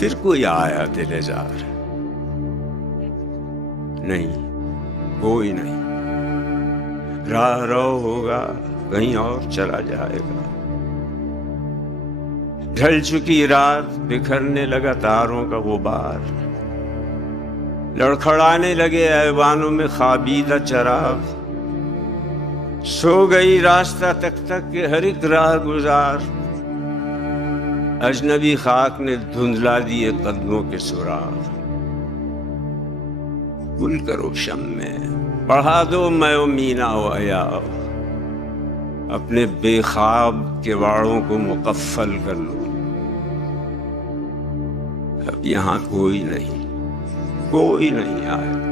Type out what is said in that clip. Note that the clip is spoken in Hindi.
फिर कोई आया दिलेजार, नहीं कोई नहीं, राह रो होगा कहीं और चला जाएगा। ढल चुकी रात, बिखरने लगा तारों का गुबार, लड़खड़ाने लगे ऐवानों में खाबीदा चराग, सो गई रास्ता तक तक के हर एक राह गुजार, अजनबी खाक ने धुंधला दिए कदमों के सुराग। गुल करो शम में, बढ़ा दो मैं मीना वया, अपने बेखाब किवाड़ों को मुकफ्फल कर लो। अब यहाँ कोई नहीं आया।